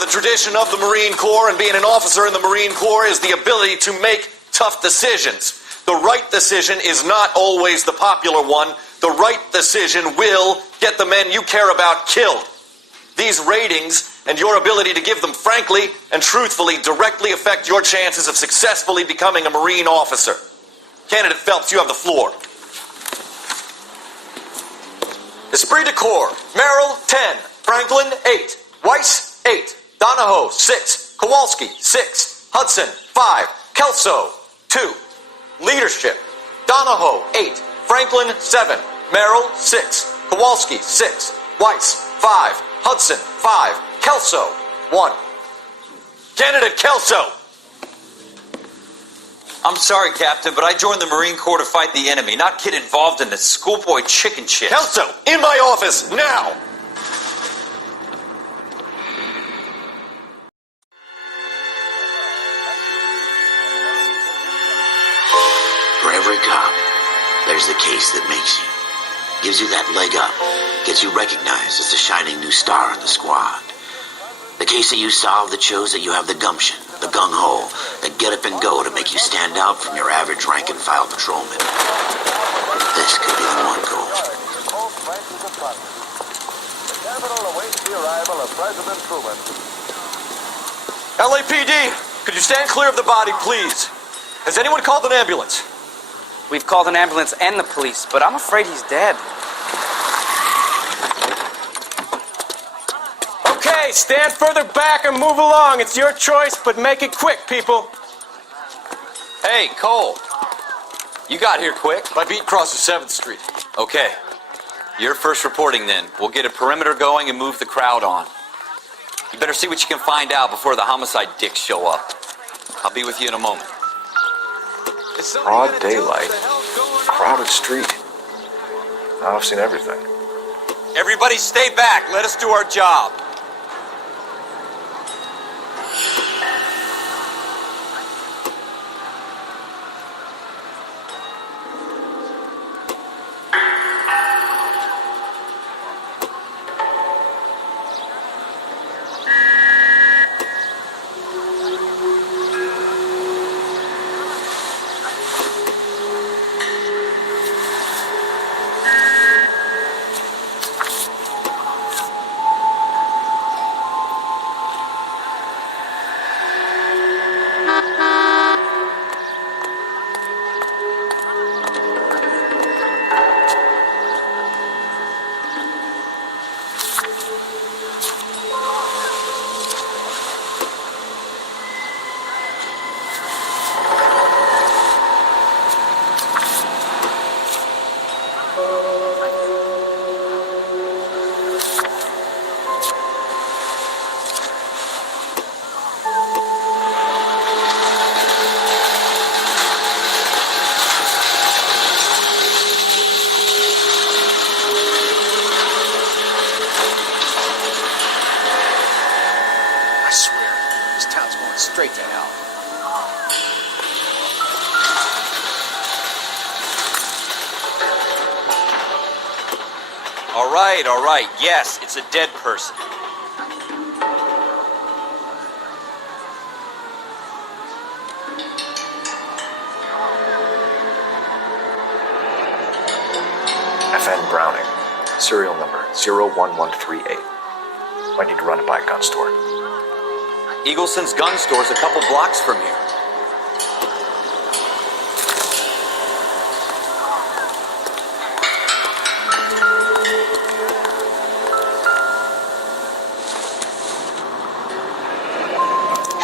of the tradition of the Marine Corps, and being an officer in the Marine Corps is the ability to make tough decisions. The right decision is not always the popular one. The right decision will get the men you care about killed. These ratings and your ability to give them frankly and truthfully directly affect your chances of successfully becoming a Marine officer. Candidate Phelps, you have the floor. Esprit de Corps, Merrill, 10. Franklin, 8. Weiss, 8. Donahoe, 6. Kowalski, 6. Hudson, 5. Kelso, 2. Leadership, Donahoe, 8. Franklin, 7. Merrill, 6. Kowalski, 6. Weiss, 5. Hudson, 5. Kelso, 1. Candidate Kelso. I'm sorry, Captain, but I joined the Marine Corps to fight the enemy, not get involved in this schoolboy chicken shit. Kelso, in my office, now! For every cop, there's the case that makes you. Gives you that leg up. Gets you recognized as the shining new star in the squad. The case that you solve that shows that you have the gumption, the gung-ho, the get up and go to make you stand out from your average rank-and-file patrolman. This could be the one goal. The capital awaits the arrival of President Truman. LAPD, could you stand clear of the body, please? Has anyone called an ambulance? We've called an ambulance and the police, but I'm afraid he's dead. Okay, stand further back and move along. It's your choice, but make it quick, people. Hey, Cole. You got here quick. My beat crosses 7th Street. Okay. You're first reporting then. We'll get a perimeter going and move the crowd on. You better see what you can find out before the homicide dicks show up. I'll be with you in a moment. Broad daylight, crowded street. Now I've seen everything. Everybody stay back. Let us do our job. Straight to hell. All right. Yes, it's a dead person. FN Browning, serial number 01138. Might need to run it by a gun store. EAGLESON'S gun store's a couple blocks from here.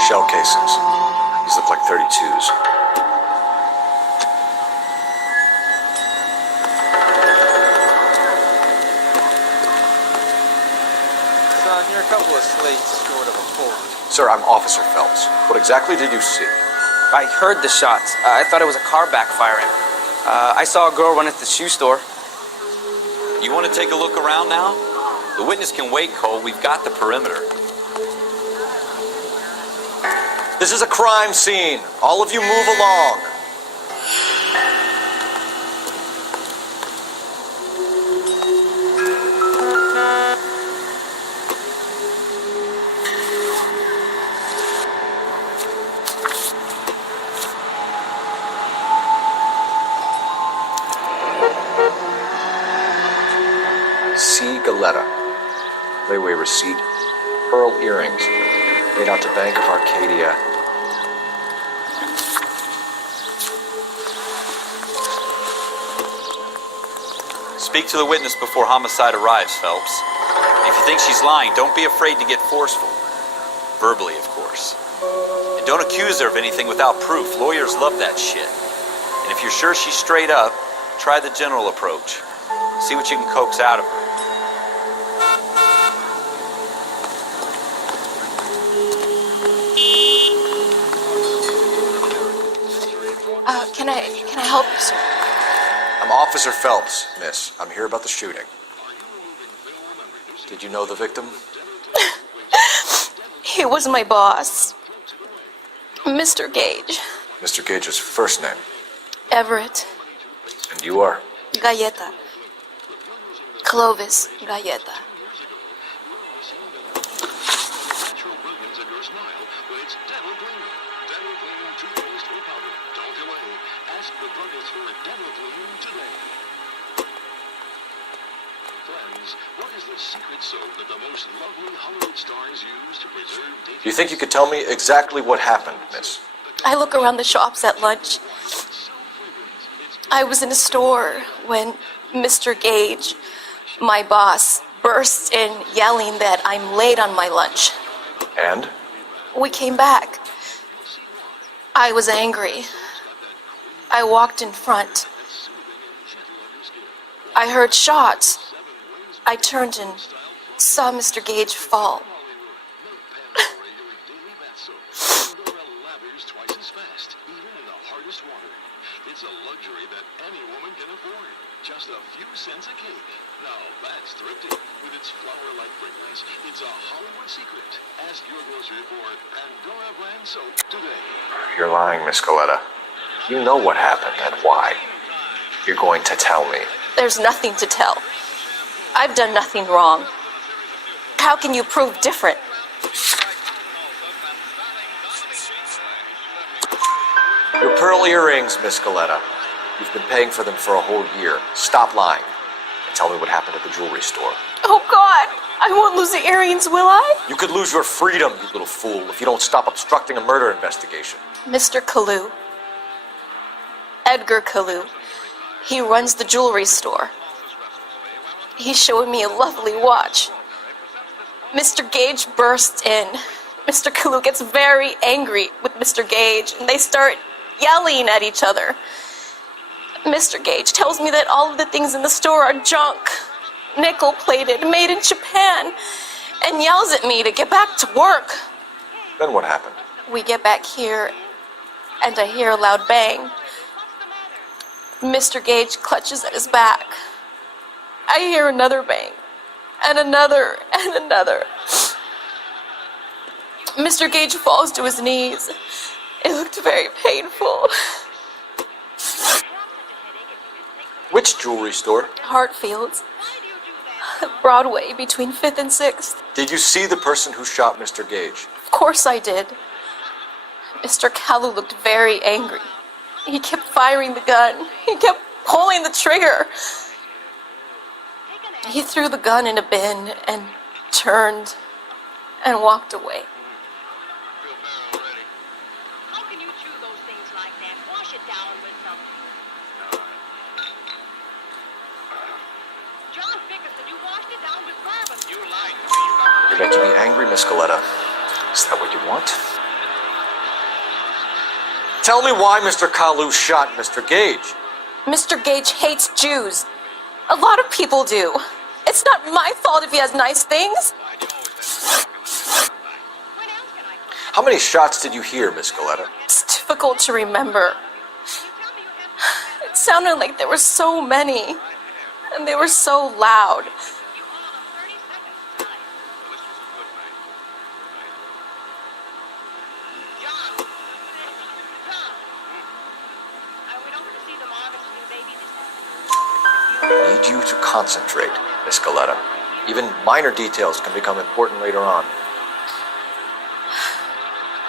Shell casings. These look like 32s. Son, you're a couple of slates short of a full. Sir, I'm Officer Phelps. What exactly did you see? I heard the shots. I thought it was a car backfiring. I saw a girl run into the shoe store. You want to take a look around now? The witness can wait, Cole. We've got the perimeter. This is a crime scene. All of you move along. C. Galletta. Layaway receipt. Pearl earrings. Made out to Bank of Arcadia. Speak to the witness before homicide arrives, Phelps. If you think she's lying, don't be afraid to get forceful. Verbally, of course. And don't accuse her of anything without proof. Lawyers love that shit. And if you're sure she's straight up, try the general approach. See what you can coax out of her. Can I help you, sir? I'm Officer Phelps, miss. I'm here about the shooting. Did you know the victim? He was my boss, Mr. Gage. Mr. Gage's first name. Everett And you are? Galletta. Clovis Galletta. Do you think you could tell me exactly what happened, miss? I look around the shops at lunch. I was in a store when Mr. Gage, my boss, burst in yelling that I'm late on my lunch. And? We came back. I was angry. I walked in front. I heard shots. I turned and saw Mr. Gage fall. It's a luxury that any woman can afford. Just a few cents a cake. Now that's thrifty. With its flower-like fragrance, it's a Hollywood secret. Ask your grocery for Pandora brand soap today. You're lying, Miss Galletta. You know what happened and why. You're going to tell me. There's nothing to tell. I've done nothing wrong. How can you prove different? Your pearl earrings, Miss Galletta. You've been paying for them for a whole year. Stop lying. And tell me what happened at the jewelry store. Oh, God! I won't lose the earrings, will I? You could lose your freedom, you little fool, if you don't stop obstructing a murder investigation. Mr. Kalou. Edgar Kalou. He runs the jewelry store. He showed me a lovely watch. Mr. Gage bursts in. Mr. Kalou gets very angry with Mr. Gage, and they start yelling at each other. Mr. Gage tells me that all of the things in the store are junk, nickel-plated, made in Japan, and yells at me to get back to work. Then what happened? We get back here, and I hear a loud bang. Mr. Gage clutches at his back. I hear another bang, and another, and another. Mr. Gage falls to his knees. It looked very painful. Which jewelry store? Hartfield's. Broadway, between 5th and 6th. Did you see the person who shot Mr. Gage? Of course I did. Mr. Kalou looked very angry. He kept firing the gun. He kept pulling the trigger. He threw the gun in a bin and turned and walked away. How can you chew those things like that? Wash it down with some. John Bickerson, you washed it down with bourbon. You lied to me. You're making me angry, Miss Galletta. Is that what you want? Tell me why Mr. Kalou shot Mr. Gage. Mr. Gage hates Jews. A lot of people do. It's not my fault if he has nice things. How many shots did you hear, Miss Galletta? It's difficult to remember. It sounded like there were so many, and they were so loud. I need you to concentrate, Miss Galletta. Even minor details can become important later on.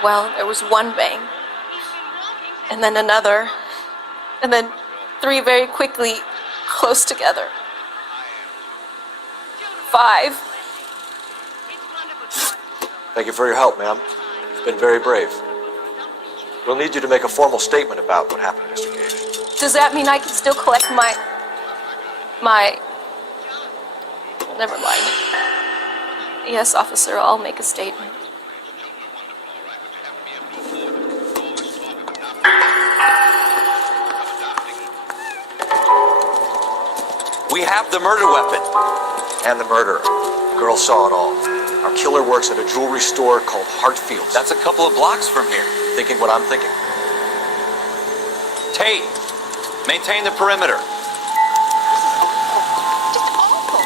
Well, there was one bang, and then another, and then 3 very quickly, close together. 5. Thank you for your help, ma'am. You've been very brave. We'll need you to make a formal statement about what happened to Mr. Gage. Does that mean I can still collect my... Never mind. Yes, officer, I'll make a statement. We have the murder weapon. And the murderer. The girl saw it all. Our killer works at a jewelry store called Hartfield's. That's a couple of blocks from here. Thinking what I'm thinking? Tate, maintain the perimeter. Just awful.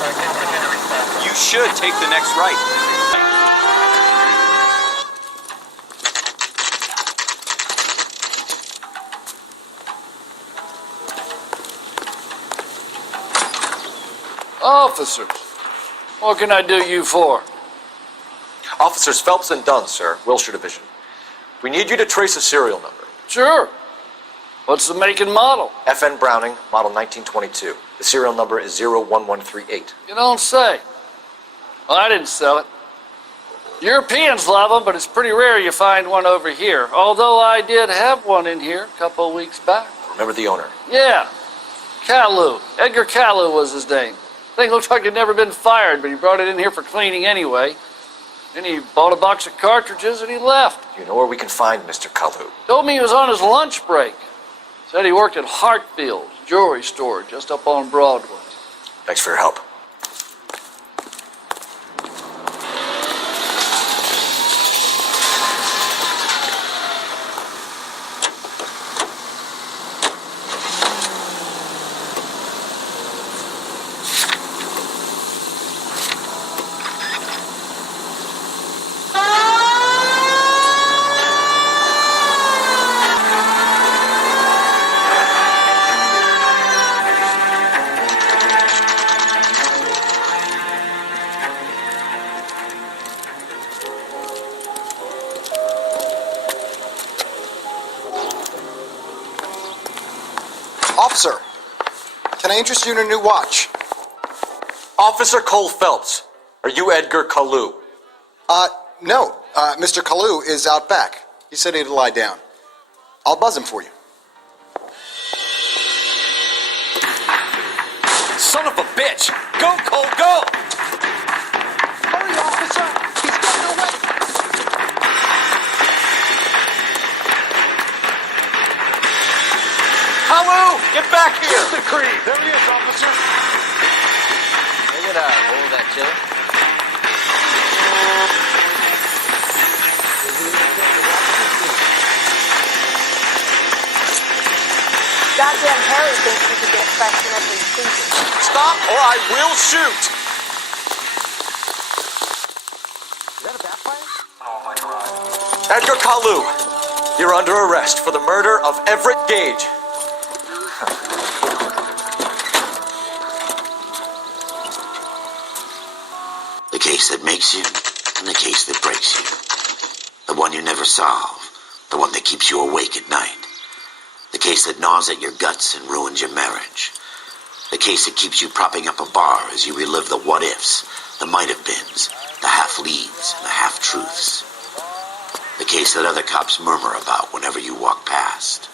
Why can't we get any closer? You should take the next right. Officers, what can I do you for? Officers Phelps and Dunn, sir, Wilshire Division. We need you to trace a serial number. Sure. What's the make and model? FN Browning, model 1922. The serial number is 01138. You don't say. Well, I didn't sell it. Europeans love them, but it's pretty rare you find one over here. Although I did have one in here a couple of weeks back. Remember the owner? Yeah. Kalou. Edgar Kalou was his name. Thing looked like it'd never been fired, but he brought it in here for cleaning anyway. Then he bought a box of cartridges and he left. You know where we can find Mr. Kalou? Told me he was on his lunch break. Said he worked at Hartfield's jewelry store just up on Broadway. Thanks for your help. Officer, can I interest you in a new watch? Officer Cole Phelps, are you Edgar Kalou? No. Mr. Kalou is out back. He said he'd lie down. I'll buzz him for you. Son of a bitch! Go, Cole, go! Hurry, officer! He's getting away! Kalou, get back here! The Creed! There he is, officer! Look at that. What was that, Chili? Goddamn Harry thinks he could get fresh in every season. Stop or I will shoot! Is that a backfire? Edgar Kalou, you're under arrest for the murder of Everett Gage. The case that makes you and the case that breaks you. The one you never solve. The one that keeps you awake at night. The case that gnaws at your guts and ruins your marriage. The case that keeps you propping up a bar as you relive the what-ifs, the might-have-beens, the half-leads, and the half-truths. The case that other cops murmur about whenever you walk past.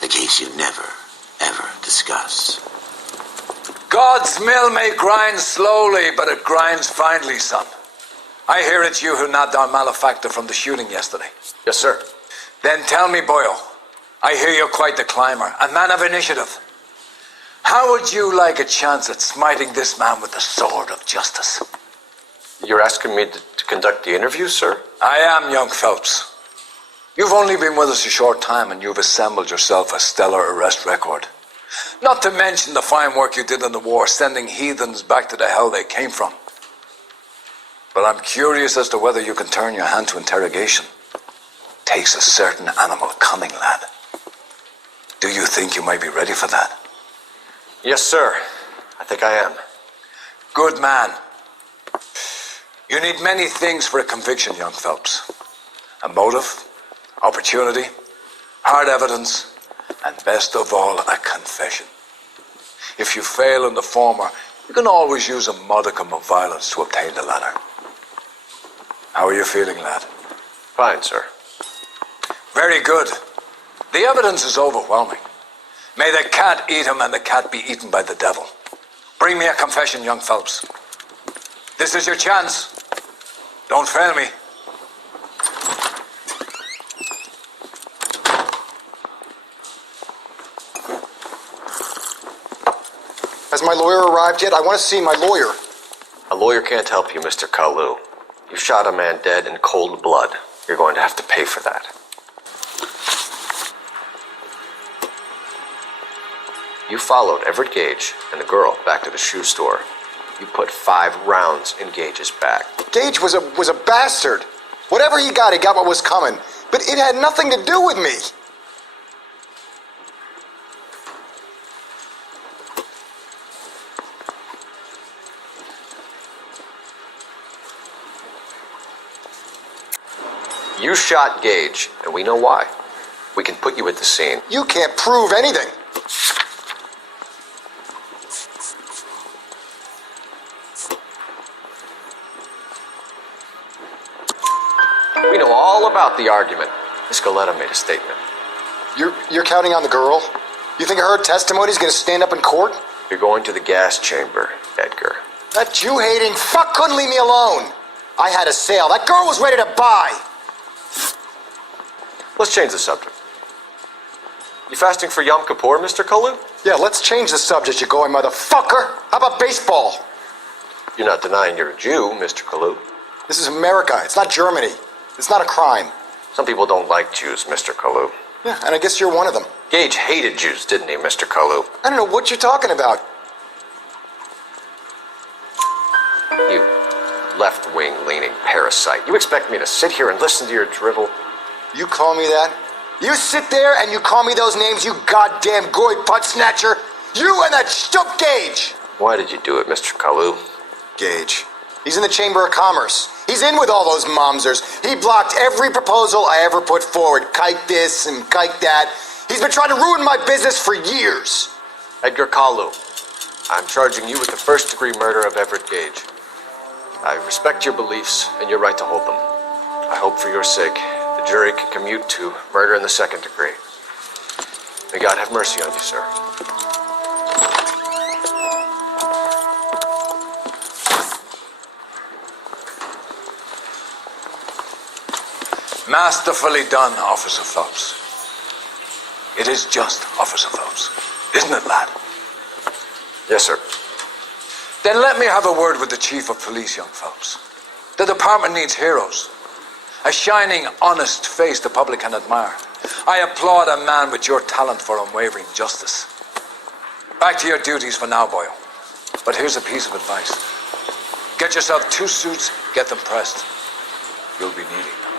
The case you never, ever discuss. God's mill may grind slowly, but it grinds finely, son. I hear it's you who nabbed our malefactor from the shooting yesterday. Yes, sir. Then tell me, Boyle, I hear you're quite the climber, a man of initiative. How would you like a chance at smiting this man with the sword of justice? You're asking me to conduct the interview, sir? I am, young Phelps. You've only been with us a short time and you've assembled yourself a stellar arrest record. Not to mention the fine work you did in the war, sending heathens back to the hell they came from. But I'm curious as to whether you can turn your hand to interrogation. Takes a certain animal cunning, lad. Do you think you might be ready for that? Yes, sir. I think I am. Good man. You need many things for a conviction, young Phelps. A motive, opportunity, hard evidence, and best of all, a confession. If you fail in the former, you can always use a modicum of violence to obtain the latter. How are you feeling, lad? Fine, sir. Very good. The evidence is overwhelming. May the cat eat him and the cat be eaten by the devil. Bring me a confession, young Phelps. This is your chance. Don't fail me. Has my lawyer arrived yet? I want to see my lawyer. A lawyer can't help you, Mr. Kalou. You shot a man dead in cold blood. You're going to have to pay for that. You followed Everett Gage and the girl back to the shoe store. You put 5 rounds in Gage's back. Gage was a bastard. Whatever he got what was coming. But it had nothing to do with me. You shot Gage, and we know why. We can put you at the scene. You can't prove anything. We know all about the argument. Miss Galletta made a statement. You're counting on the girl? You think her testimony is going to stand up in court? You're going to the gas chamber, Edgar. That Jew-hating fuck couldn't leave me alone. I had a sale. That girl was ready to buy. Let's change the subject. You fasting for Yom Kippur, Mr. Kalou? Yeah, let's change the subject, you going motherfucker. How about baseball? You're not denying you're a Jew, Mr. Kalou. This is America. It's not Germany. It's not a crime. Some people don't like Jews, Mr. Kalou. Yeah, and I guess you're one of them. Gage hated Jews, didn't he, Mr. Kalou? I don't know what you're talking about. You left-wing leaning parasite. You expect me to sit here and listen to your drivel? You call me that? You sit there and you call me those names, you goddamn goy butt snatcher? You and that stup Gage! Why did you do it, Mr. Kalou? Gage. He's in the Chamber of Commerce. He's in with all those momsers. He blocked every proposal I ever put forward. Kike this and kike that. He's been trying to ruin my business for years. Edgar Kalou, I'm charging you with the first-degree murder of Everett Gage. I respect your beliefs and your right to hold them. I hope for your sake the jury can commute to murder in the second degree. May God have mercy on you, sir. Masterfully done, Officer Phelps. It is just Officer Phelps, isn't it, lad? Yes, sir. Then let me have a word with the Chief of Police, young Phelps. The department needs heroes. A shining, honest face the public can admire. I applaud a man with your talent for unwavering justice. Back to your duties for now, boyo. But here's a piece of advice. Get yourself 2 suits, get them pressed. You'll be needing them.